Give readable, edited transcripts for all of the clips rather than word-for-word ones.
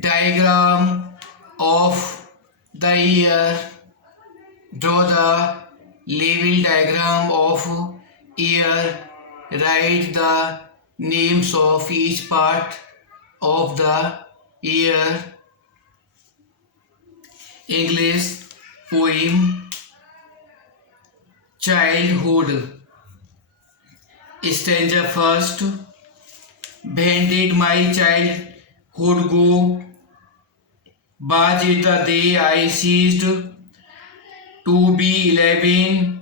diagram of the ear. Draw the level diagram of ear. Write the names of each part of the ear. English poem. Childhood. Stanza first. When did my childhood go? Was it the day I ceased to be 11?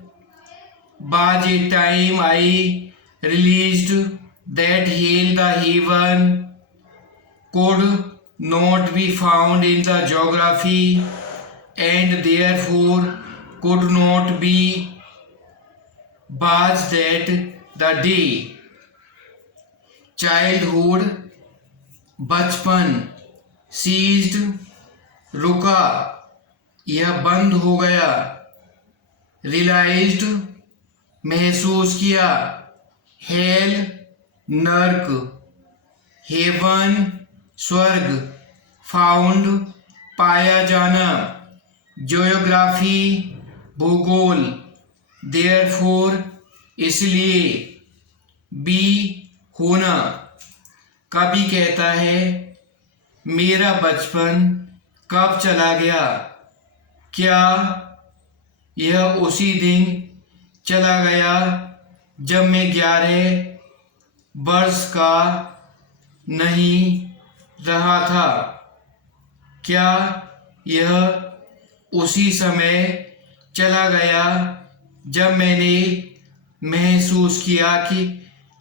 Was it time I released that hail the heaven? Could not be found in the geography, and therefore could not be. Was that the day? Childhood, बचपन, seized, रुका, यह बंद हो गया, realised, महसूस किया, hello, नर्क, haven, स्वर्ग, फाउंड, पाया जाना, ज्योग्राफी, भूगोल, देयरफॉर, इसलिए, बी, होना। कवि कहता है मेरा बचपन कब चला गया? क्या यह उसी दिन चला गया जब मैं 11 वर्ष का नहीं रहा था? क्या यह उसी समय चला गया जब मैंने महसूस किया कि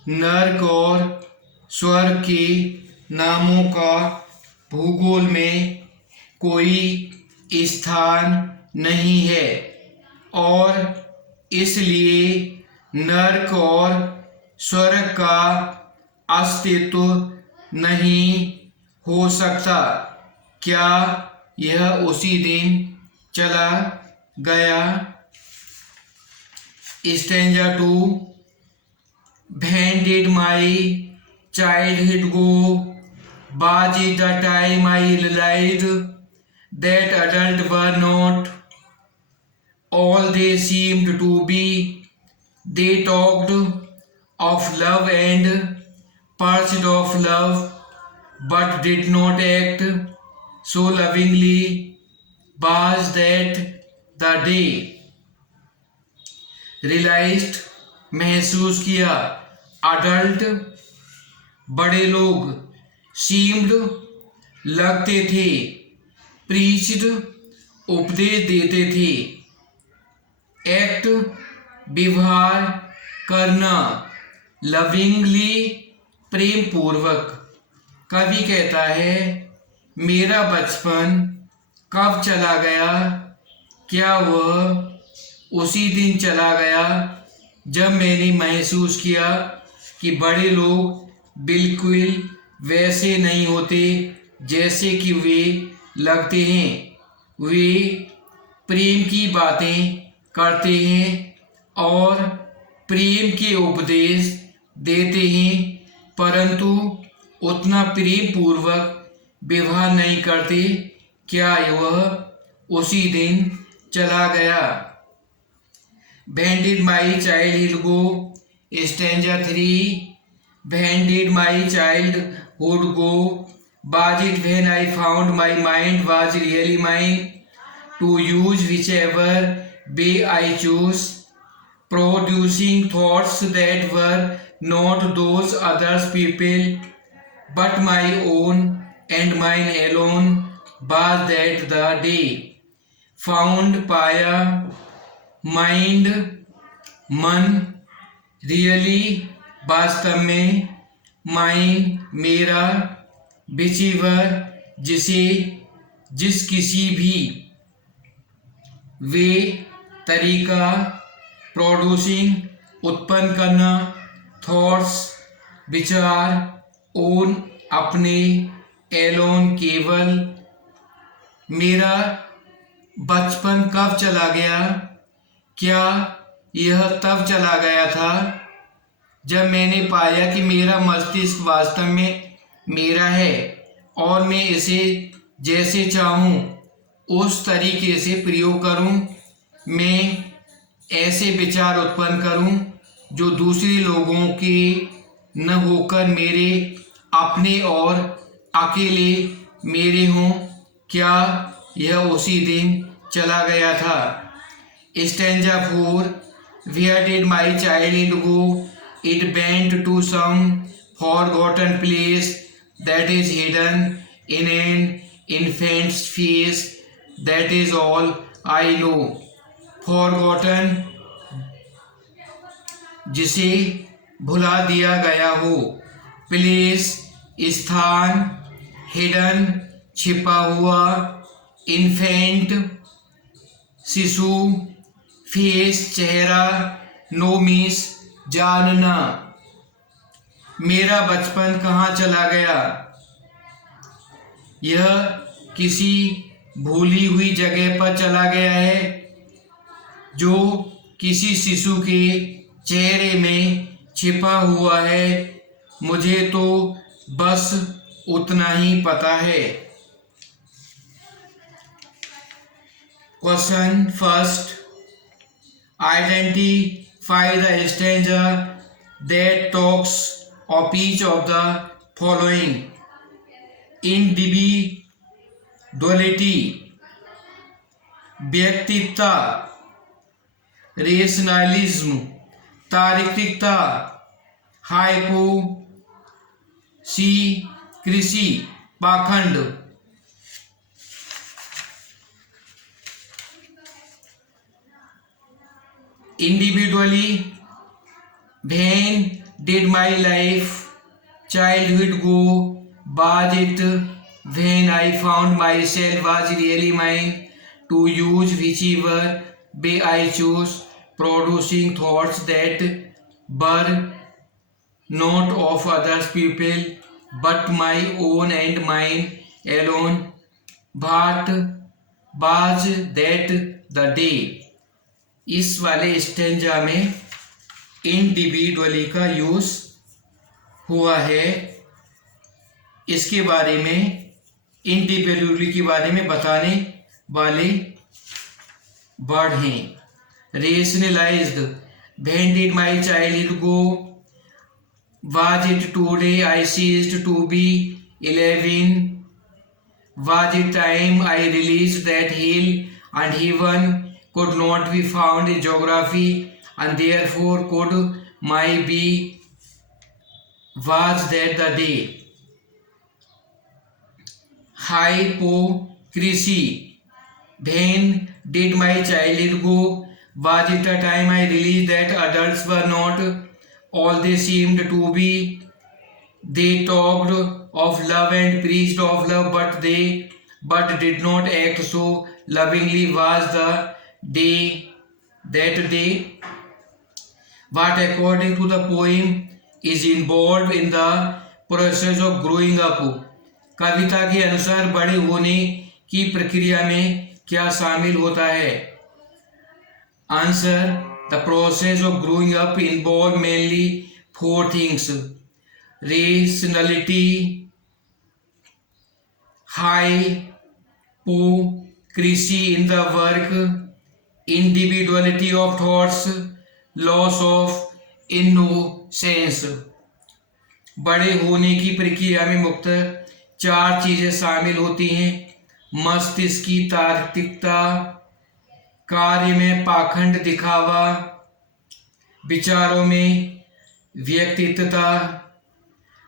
नर्क और स्वर्ग के नामों का भूगोल में कोई स्थान नहीं है और इसलिए नर्क और स्वर्ग का अस्तित्व नहीं हो सकता? क्या यह उसी दिन चला गया? Stanza 2. When did my childhood go? Was it the time I realized that adults were not all they seemed to be? They talked of love and pursuit of love, but did not act so lovingly. Was that the day? Realized, महसूस किया, adult, बड़े लोग, seemed, लगते थे, preached, उपदेश देते थे, act, व्यवहार करना, लविंगली, प्रेम पूर्वक। कवि कहता है मेरा बचपन कब चला गया? क्या वह उसी दिन चला गया जब मैंने महसूस किया कि बड़े लोग बिल्कुल वैसे नहीं होते जैसे कि वे लगते हैं। वे प्रेम की बातें करते हैं और प्रेम के उपदेश देते हैं, परंतु उतना प्रेम पूर्वक व्यवहार नहीं करते। क्या वह उसी दिन चला गया? When did my childhood go? Stanza 3. When did my childhood go? Was it when I found my mind was really mine to use whichever way I chose, producing thoughts that were not those others people but my own and mine alone? Was that the day? Found, पाया, mind, मन, really, वास्तव में, mine, मेरा, whichever, जिसे, जिस किसी भी, वे, तरीका, प्रोड्यूसिंग, उत्पन्न करना, थॉट्स, विचार, ओन, अपने, एलोन, केवल। मेरा बचपन कब चला गया? क्या यह तब चला गया था जब मैंने पाया कि मेरा मस्तिष्क वास्तव में मेरा है और मैं इसे जैसे चाहूँ उस तरीके से प्रयोग करूँ। मैं ऐसे विचार उत्पन्न करूँ जो दूसरे लोगों के न होकर मेरे अपने और अकेले मेरे हों। क्या यह उसी दिन चला गया था? Stanza 4। Where did my child go? It went to some forgotten place that is hidden in an infant's face. That is all I know. Forgotten, जिसे भुला दिया गया हो। प्लेस, स्थान। हिडन, छिपा हुआ। इन्फेंट, शिशु। फेस, चेहरा। नो मीन्स जानना। मेरा बचपन कहाँ चला गया? यह किसी भूली हुई जगह पर चला गया है जो किसी शिशु के चेहरे में छिपा हुआ है। मुझे तो बस उतना ही पता है। Question first, identify the stanza that talks of each of the following. Individuality, व्यक्तित्व। रेशनलिज्म, तार्किकता। हाइपोक्रेसी, पाखंड। Individually, when did my life childhood go? Was it when I found myself was really mine to use whichever way I chose, producing thoughts that were not of others people but my own and mine alone? What was that the day? इस वाले stanza में individually का use हुआ है। इसके बारे में, individually के बारे में बताने वाले वर्ड हैं। Rationalised, when did my childhood go? Was it today I ceased to be 11? Was it time I realised that hell and heaven could not be found in geography and therefore could my be? Was that the day? Hypocrisy, when did my childhood go? Was it a time I realized that adults were not all they seemed to be? They talked of love and preached of love, but did not act so lovingly. Was the day that day? What according to the poem is involved in the process of growing up? कविता के अनुसार बड़े होने की प्रक्रिया में क्या शामिल होता है? Answer, the process of growing up involve mainly 4 things: rationality, hypocrisy in the work, individuality of thoughts, loss of innocence. बड़े होने की प्रक्रिया में मुख्यतः 4 चीजें शामिल होती हैं: मस्तिष्क की तार्किकता, कार्य में पाखंड दिखावा, विचारों में व्यक्तित्वता,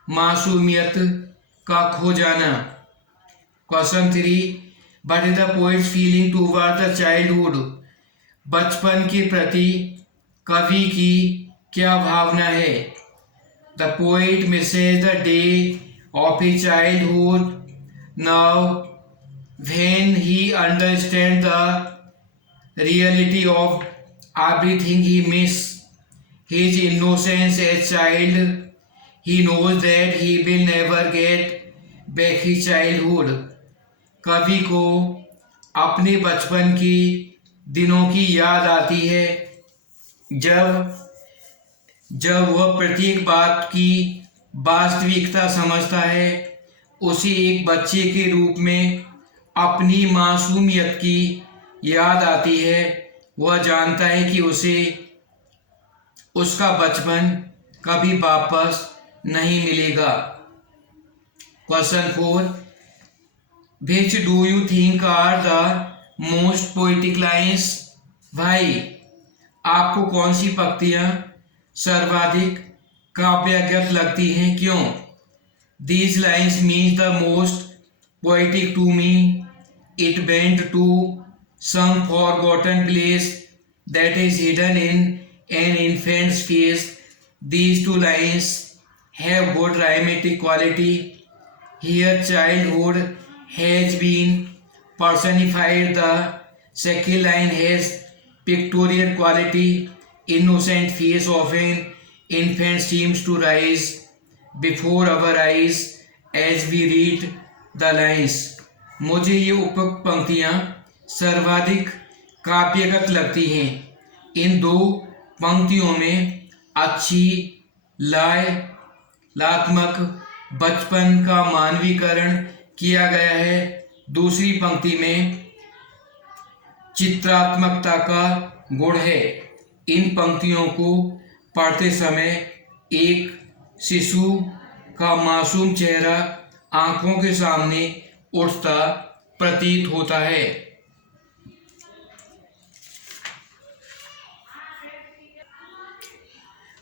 मासूमियत का खो जाना। Question 3, what is the poet's feeling toward the childhood? बचपन के प्रति कवि की क्या भावना है? The poet misses the day of his childhood now when he understand the reality of everything he miss his innocence as child. He knows that he will never get back his childhood. कवि को अपने बचपन की दिनों की याद आती है जब वह प्रत्येक बात की वास्तविकता समझता है उसे एक बच्चे के रूप में अपनी मासूमियत की याद आती है। वह जानता है कि उसे उसका बचपन कभी वापस नहीं मिलेगा। Question 4, which do you think are the most poetic lines? भाई, आपको कौन सी पंक्तियां सर्वाधिक काव्यगत लगती हैं, क्यों? These lines mean the most poetic to me. It went to some forgotten place that is hidden in an infant's face. These two lines have good rhythmic quality. Here childhood has been personified. The second line has pictorial quality. Innocent face of an infant seems to rise before our eyes as we read the lines. मुझे ये उपयुक्त पंक्तियाँ सर्वाधिक काव्यगत लगती हैं। इन दो पंक्तियों में अच्छी लात्मक बचपन का मानवीकरण किया गया है। दूसरी पंक्ति में चित्रात्मकता का गुण है। इन पंक्तियों को पढ़ते समय एक शिशु का मासूम चेहरा आंखों के सामने उठता प्रतीत होता है।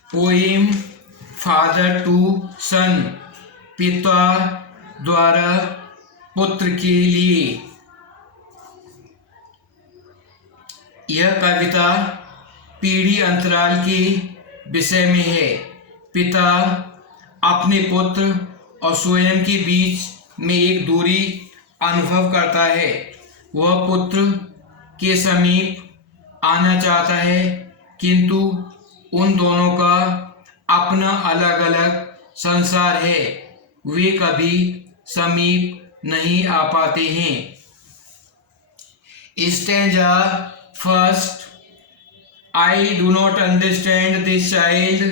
पोएम फादर टू सन, पिता द्वारा पुत्र के लिए। यह कविता पीढ़ी अंतराल के विषय में है। पिता अपने पुत्र और स्वयं के बीच में एक दूरी अनुभव करता है। वह पुत्र के समीप आना चाहता है, किंतु उन दोनों का अपना अलग अलग संसार है। वे कभी समीप नहीं आ पाते हैं। Stanza first, I do not understand this child,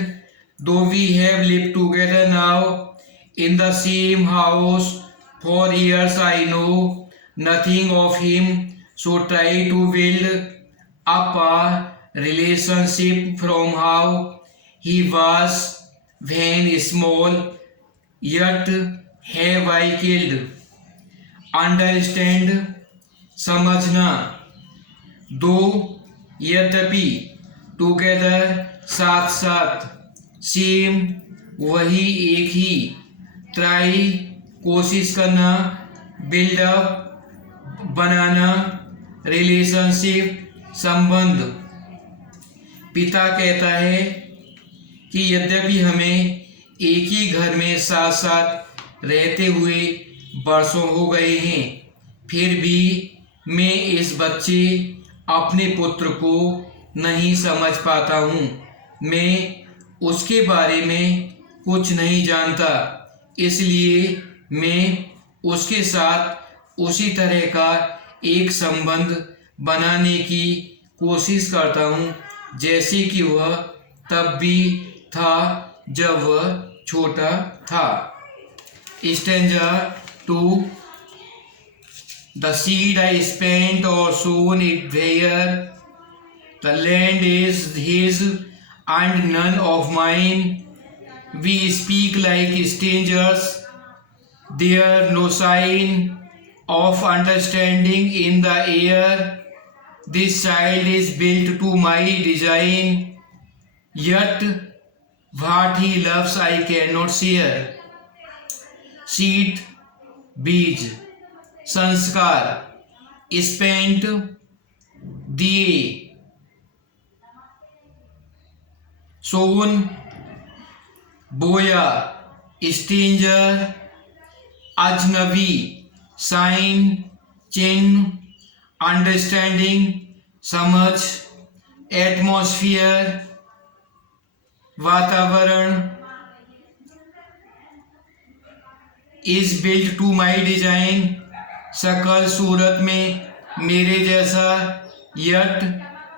though we have lived together now in the same house for years. I know nothing of him, so try to build up a relationship from how he was when small, yet have I killed. Understand, समझना, दो यद्यपि, together साथ साथ, same वही एक ही, try कोशिश करना, buildup बनाना, relationship संबंध। पिता कहता है कि यद्यपि हमें एक ही घर में साथ साथ रहते हुए वर्षों हो गए हैं, फिर भी मैं इस बच्चे अपने पुत्र को नहीं समझ पाता हूँ। मैं उसके बारे में कुछ नहीं जानता, इसलिए मैं उसके साथ उसी तरह का एक संबंध बनाने की कोशिश करता हूँ जैसे कि वह तब भी था जब वह छोटा था। Stanza 2, The seed I spent or sown it where the land is his and none of mine. We speak like strangers, there no sign of understanding in the air. This child is built to my design, yet what he loves I cannot share. Seed, बीज, संस्कार, spent, दिए, सोन, बोया, stranger, अजनबी, sign, चिन्ह, understanding, समझ, atmosphere, वातावरण, is built to my design, शकल सूरत में मेरे जैसा, यट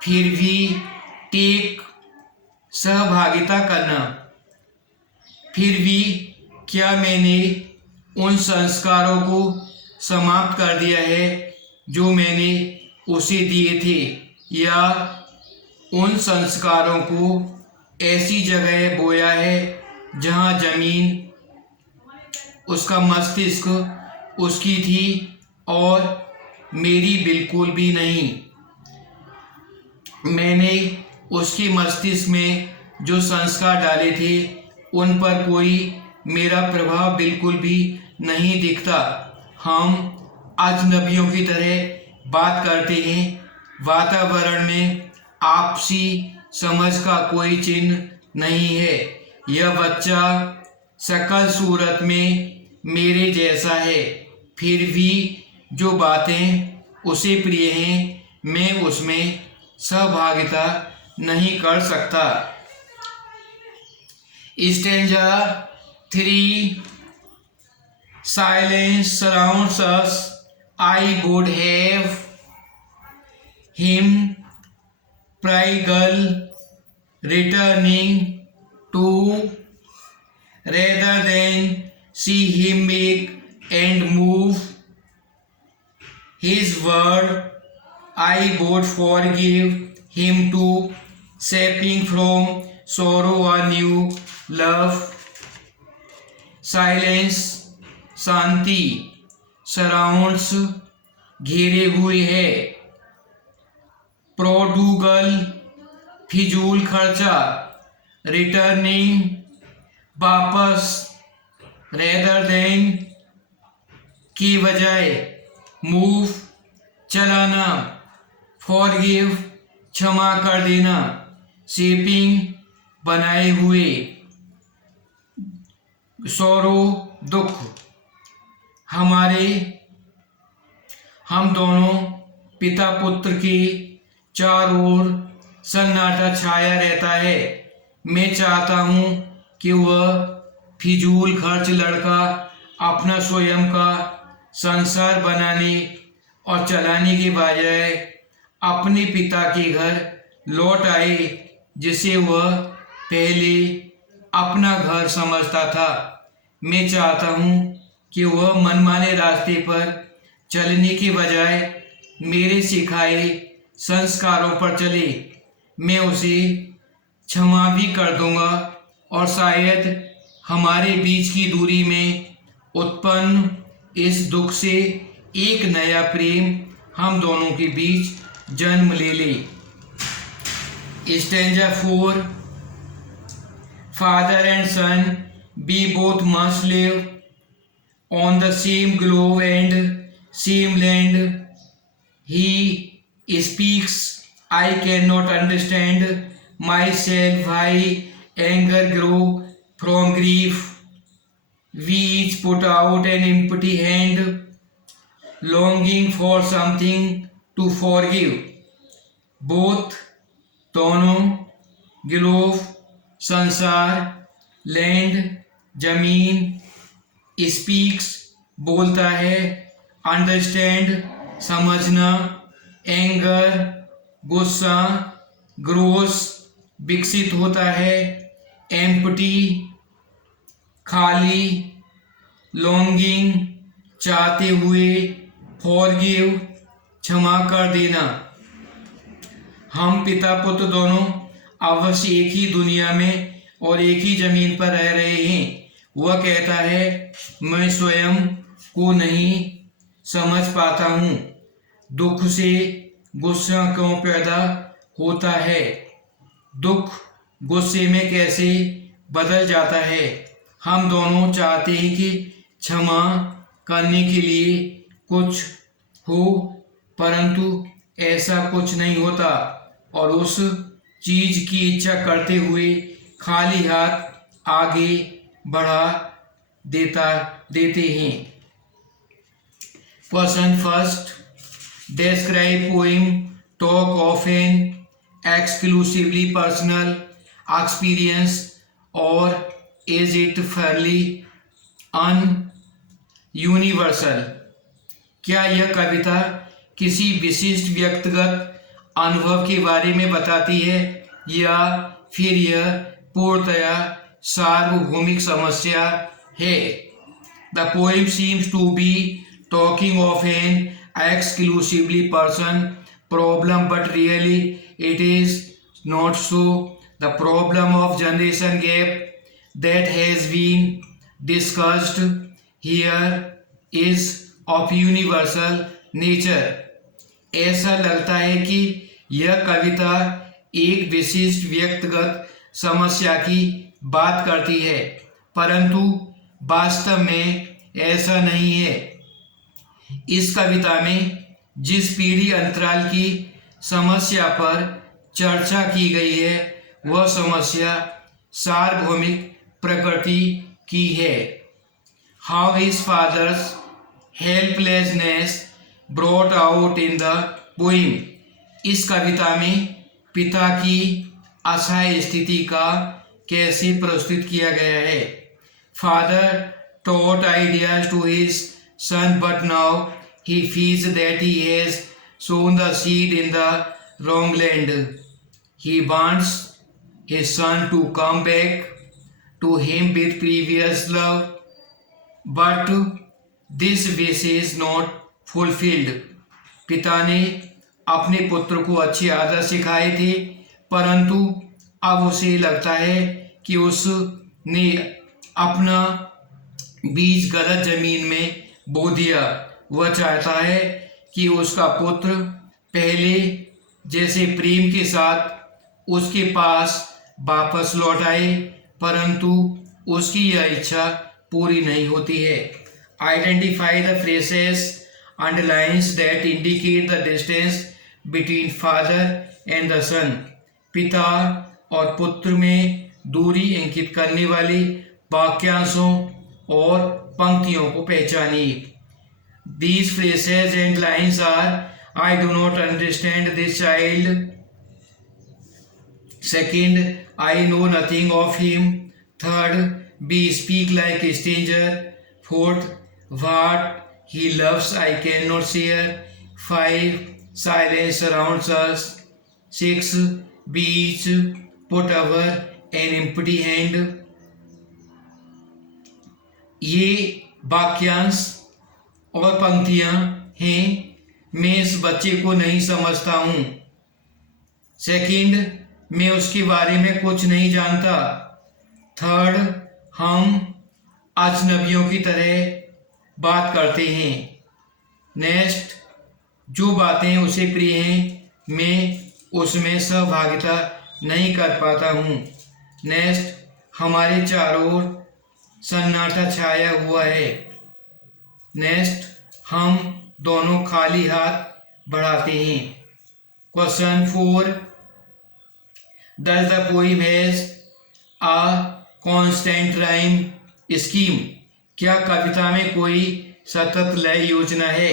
फिर भी, टेक सहभागिता करना, फिर भी क्या मैंने उन संस्कारों को समाप्त कर दिया है जो मैंने उसे दिए थे, या उन संस्कारों को ऐसी जगह बोया है जहाँ जमीन उसका मस्तिष्क उसकी थी और मेरी बिल्कुल भी नहीं। मैंने उसके मस्तिष्क में जो संस्कार डाले थे उन पर कोई मेरा प्रभाव बिल्कुल भी नहीं दिखता। हम अजनबियों की तरह बात करते हैं। वातावरण में आपसी समझ का कोई चिन्ह नहीं है। यह बच्चा शकल सूरत में मेरे जैसा है, फिर भी जो बातें उसे प्रिय हैं मैं उसमें सहभागिता नहीं कर सकता। Stanza 3 Silence surrounds us. I would have him prodigal returning to rather than see him make and move his word. I would forgive him to shaping from sorrow a new love. Silence, Shanti, surrounds, घेरे हुए है। प्रोडुगल, फिजूल खर्चा। Returning, वापस। Rather than, की बजाय। Move, चलाना। Forgive, क्षमा कर देना। शेपिंग, बनाए हुए। सौरो, दुख। हम दोनों पिता पुत्र के चारों ओर सन्नाटा छाया रहता है। मैं चाहता हूँ कि वह फिजूल खर्च लड़का अपना स्वयं का संसार बनाने और चलाने के बजाय अपने पिता के घर लौट आए, जिसे वह पहले अपना घर समझता था। मैं चाहता हूँ कि वह मनमाने रास्ते पर चलने के बजाय मेरे सिखाए संस्कारों पर चले। मैं उसे क्षमा भी कर दूंगा और शायद हमारे बीच की दूरी में उत्पन्न इस दुख से एक नया प्रेम हम दोनों के बीच जन्म ले ले। Stanza 4 Father and son, we both must live on the same globe and same land. He speaks, I cannot understand myself why anger grow from grief. We each put out an empty hand, longing for something to forgive. Both, दोनों, glove, संसार, land, जमीन, speaks, बोलता है, understand, समझना, anger, गुस्सा, gross, विकसित होता है, एम्प्टी, खाली, लॉन्गिंग, चाहते हुए, फॉरगिव, क्षमा कर देना। हम पिता पुत्र दोनों अवश्य एक ही दुनिया में और एक ही जमीन पर रह रहे हैं। वह कहता है, मैं स्वयं को नहीं समझ पाता हूँ। दुख से गुस्सा क्यों पैदा होता है? दुख गुस्से में कैसे बदल जाता है? हम दोनों चाहते हैं कि क्षमा करने के लिए कुछ हो, परंतु ऐसा कुछ नहीं होता और उस चीज की इच्छा करते हुए खाली हाथ आगे बढ़ा देते हैं। Question first, describe poem talk of an exclusively personal experience or is it fairly universal. क्या यह कविता किसी विशिष्ट व्यक्तिगत अनुभव के बारे में बताती है या फिर यह पूर्णतया सार्वभौमिक समस्या है? The poem seems to be talking of an exclusively person problem, but really it is not so. The problem of generation gap that has been discussed here is of universal nature. ऐसा लगता है कि यह कविता एक विशिष्ट व्यक्तिगत समस्या की बात करती है, परंतु वास्तव में ऐसा नहीं है। इस कविता में जिस पीढ़ी अंतराल की समस्या पर चर्चा की गई है वह समस्या सार्वभौमिक प्रकृति की है। How his father's helplessness brought out in the poem. इस कविता में पिता की असहाय स्थिति का कैसे प्रस्तुत किया गया है। Father taught ideas to his son, but now he feels that he has sown the seed in the wrong land. He wants his son to come back to him with previous love, but this wish is not fulfilled. पिता ने अपने पुत्र को अच्छे आदर्श सिखाए थे, परंतु अब उसे लगता है कि उसने अपना बीज गलत जमीन में बो दिया। वह चाहता है कि उसका पुत्र पहले जैसे प्रेम के साथ उसके पास वापस लौट आए, परंतु उसकी यह इच्छा पूरी नहीं होती है। Identify the phrases and lines that indicate the distance between father and the son. पिता और पुत्र में दूरी इंगित करने वाले वाक्यांशों और पंक्तियों को पहचानिए। These phrases and lines are: I do not understand this child. Second, I know nothing of him. Third, we speak like a stranger. Fourth, what he loves I cannot share. 5, silence surrounds us. 6, we each put our an empty hand. ये वाक्यांश और पंक्तियां हैं। मैं इस बच्चे को नहीं समझता हूँ। सेकंड, मैं उसके बारे में कुछ नहीं जानता। थर्ड, हम अजनबियों की तरह बात करते हैं। नेक्स्ट, जो बातें उसे प्रिय हैं मैं उसमें सहभागिता नहीं कर पाता हूँ। नेक्स्ट, हमारे चारों ओर सन्नाटा छाया हुआ है। नेक्स्ट, हम दोनों खाली हाथ बढ़ाते हैं। Question 4, does the poem has a constant rhyme scheme. क्या कविता में कोई सतत लय योजना है?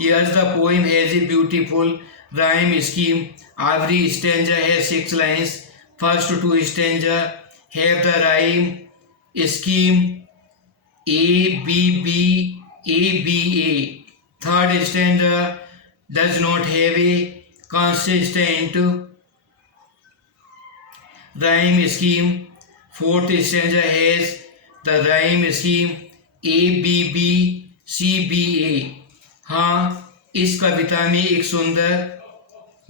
Yes, the poem has a beautiful rhyme scheme. Every stanza has 6 lines. First 2 stanza have the rhyme scheme A B B A B A. Third stanza does not have a consistent rhyme scheme. Fourth stanza has the rhyme scheme A B B C B A. हाँ, इस कविता में एक सुंदर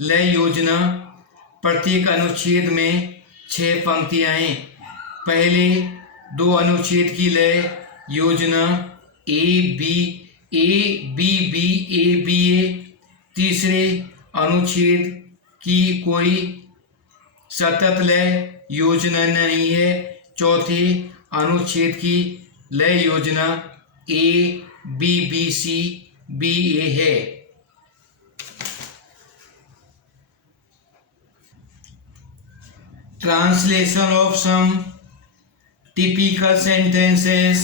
लय योजना, प्रत्येक अनुच्छेद में 6 पंक्तियां हैं। पहले 2 अनुच्छेद की लय योजना A B B A B A। तीसरे अनुच्छेद की कोई सतत लय योजना नहीं है। चौथे अनुच्छेद की लय योजना A B B C B A है। Translation of some typical sentences.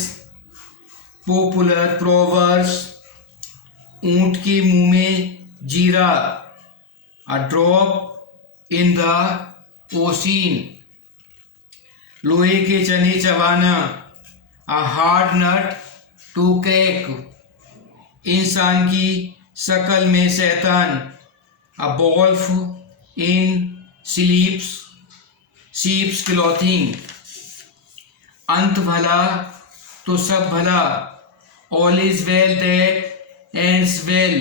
Popular proverbs: ऊंट के मुंह में जीरा, a drop in the ocean. लोहे के चने चबाना, a hard nut to crack. इंसान की शक्ल में शैतान, a wolf in sheep's clothing. अंत भला तो सब भला, all is well that ends well,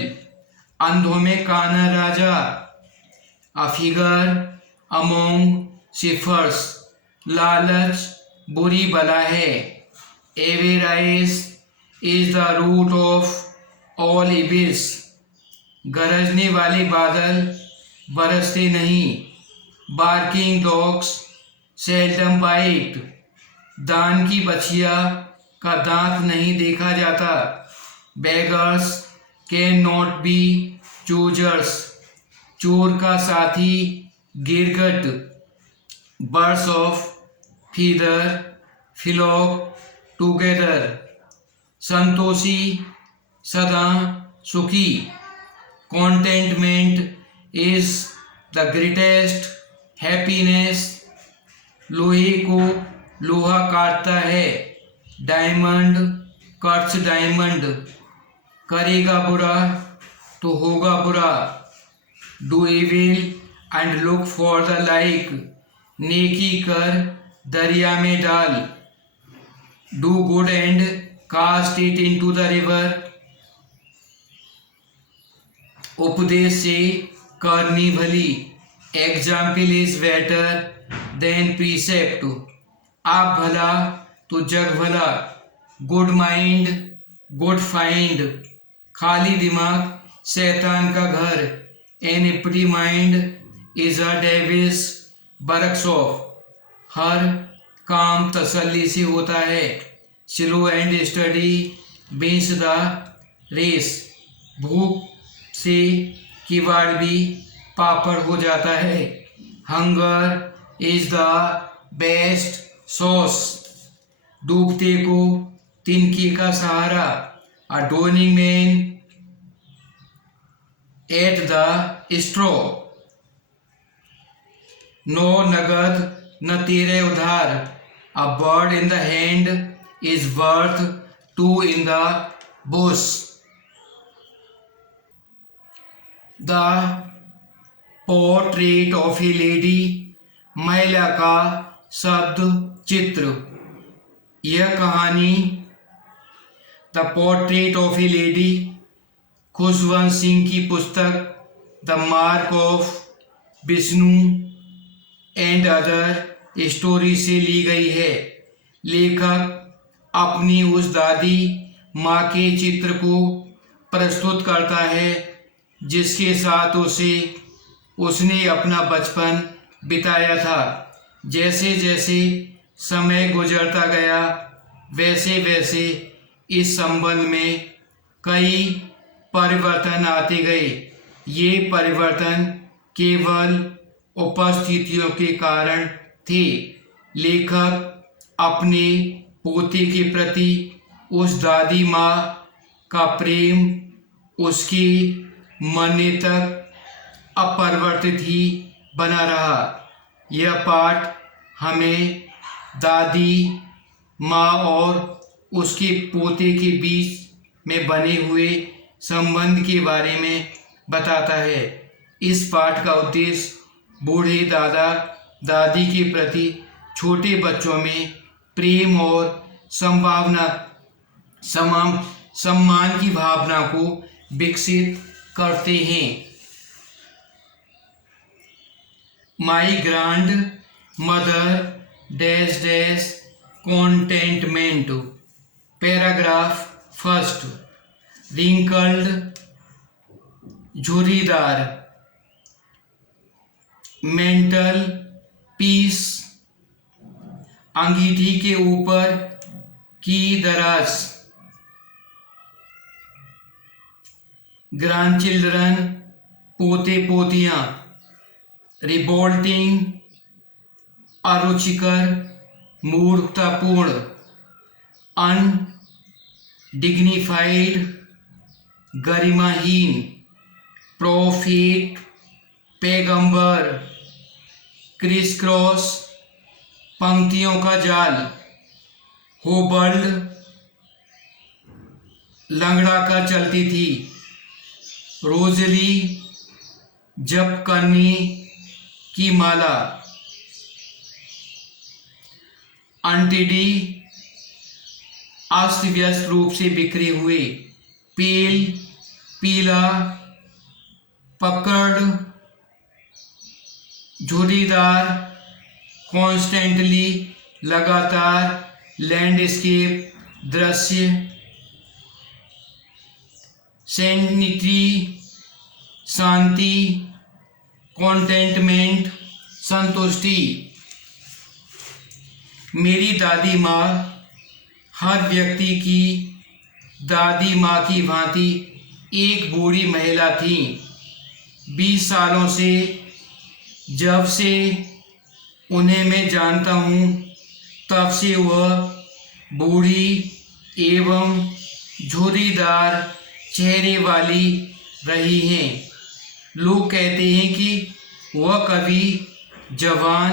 अंधों में काना राजा, अ फिगर अमोंग सिफर्स, लालच बुरी बला है, avarice is the root of all evils, गरजने वाले बादल बरसते नहीं, बार्किंग डॉग्स सेल्डम बाइट, दान की बछिया का दांत नहीं देखा जाता, beggars can not be choosers, चोर का साथी गिरगट, birds of feather flock together, संतोषी सदा सुखी, contentment is the greatest happiness, लोहे को लोहा काटता है, डायमंड कट्स डायमंड, करेगा बुरा तो होगा बुरा, do evil and look for the like, नेकी कर दरिया में डाल, do good and cast it into the river, उपदेश से करनी भली, example is better than precept, आप भला तो जग भला, गुड माइंड गुड फाइंड, खाली दिमाग शैतान का घर, an empty mind is a devil's workshop, हर काम तसल्ली से होता है, slow and steady wins the race, भूख से किवाड़ भी पापड़ हो जाता है, hunger is the best sauce, डूबते को तिनके का सहारा, a drowning man at the straw, नो नगद न तेरे उधार, a bird in the hand is worth two in the bush, the portrait of a lady, महिला का शब्द चित्र, यह कहानी the portrait of a lady Khushwant Singh की पुस्तक the mark of Vishnu and other story से ली गई है। लेखक अपनी उस दादी माँ के चित्र को प्रस्तुत करता है जिसके साथ उसने अपना बचपन बिताया था। जैसे जैसे समय गुजरता गया वैसे वैसे इस संबंध में कई परिवर्तन आते गए। ये परिवर्तन केवल उपस्थितियों के कारण थे। लेखक अपने पोते के प्रति उस दादी माँ का प्रेम उसके मरने तक अपरिवर्तित ही बना रहा। यह पाठ हमें दादी माँ और उसके पोते के बीच में बने हुए संबंध के बारे में बताता है। इस पाठ का उद्देश्य बूढ़े दादा दादी के प्रति छोटे बच्चों में प्रेम और सम्मान की भावना को विकसित करते हैं। My grandmother dash dash contentment. Paragraph first. Wrinkled झुर्रीदार मेंटल पीस। अंगीठी के ऊपर की दराज। ग्रैंडचिल्ड्रन पोते पोतियां। रिवोल्टिंग अरुचिकर मूर्खतापूर्ण। अनडिग्निफाइड गरिमाहीन। प्रोफेट पैगंबर। क्रिस क्रॉस पंक्तियों का जाल। होबल्ड लंगड़ा कर चलती थी। रोजली जप करने की माला। अंटिडी अस्त व्यस्त रूप से बिखरे हुए, पेल, पीला, पकड़, झुर्रीदार, कॉन्स्टेंटली, लगातार, लैंडस्केप, दृश्य, सेरेनिटी, शांति, कॉन्टेंटमेंट, संतुष्टि। मेरी दादी माँ हर व्यक्ति की दादी माँ की भांति एक बूढ़ी महिला थी। 20 सालों से, जब से उन्हें मैं जानता हूँ, तब से वह बूढ़ी एवं झुर्रीदार चेहरे वाली रही हैं। लोग कहते हैं कि वह कभी जवान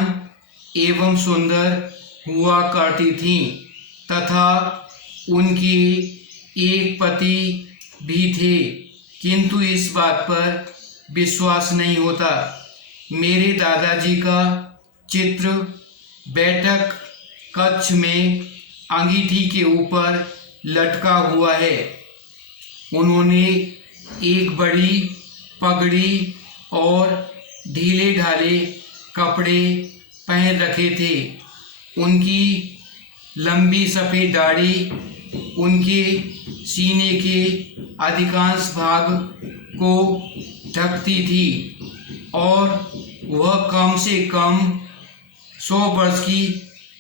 एवं सुंदर हुआ करती थीं तथा उनके एक पति भी थे, किंतु इस बात पर विश्वास नहीं होता। मेरे दादाजी का चित्र बैठक कक्ष में अंगीठी के ऊपर लटका हुआ है। उन्होंने एक बड़ी पगड़ी और ढीले ढाले कपड़े पहन रखे थे। उनकी लंबी सफ़ेद दाढ़ी उनके सीने के अधिकांश भाग को ढकती थी और वह कम से कम 100 वर्ष की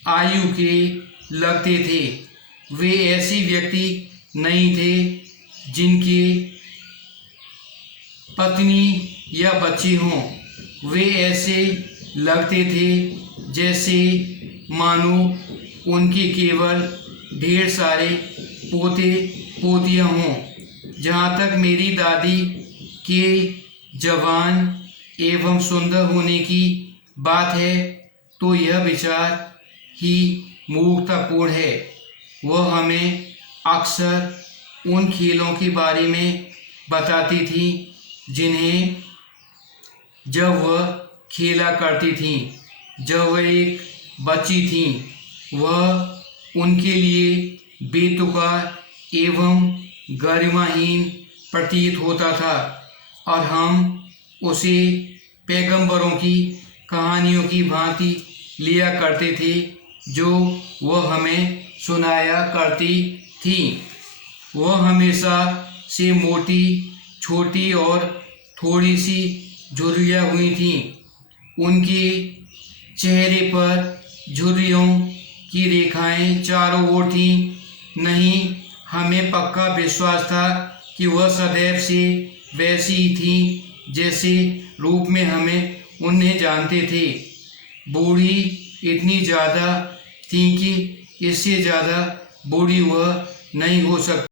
आयु के लगते थे। वे ऐसे व्यक्ति नहीं थे जिनके पत्नी या बच्चे हों। वे ऐसे लगते थे जैसे मानो उनके केवल ढेर सारे पोते पोतियाँ हों। जहाँ तक मेरी दादी के जवान एवं सुंदर होने की बात है, तो यह विचार ही मूर्खतापूर्ण है। वह हमें अक्सर उन खेलों के बारे में बताती थी जिन्हें जब वह खेला करती थीं। जब वह एक बच्ची थीं, वह उनके लिए बेतुका एवं गरिमाहीन प्रतीत होता था और हम उसे पैगंबरों की कहानियों की भांति लिया करते थे जो वह हमें सुनाया करती थी। वह हमेशा से मोटी, छोटी और थोड़ी सी झुर्रियाँ हुई थीं। उनके चेहरे पर झुर्रियों की रेखाएं चारों ओर थीं। नहीं, हमें पक्का विश्वास था कि वह सदैव से वैसी ही थीं जैसे रूप में हमें उन्हें जानते थे। बूढ़ी इतनी ज़्यादा थीं कि इससे ज़्यादा बूढ़ी वह नहीं हो सकती।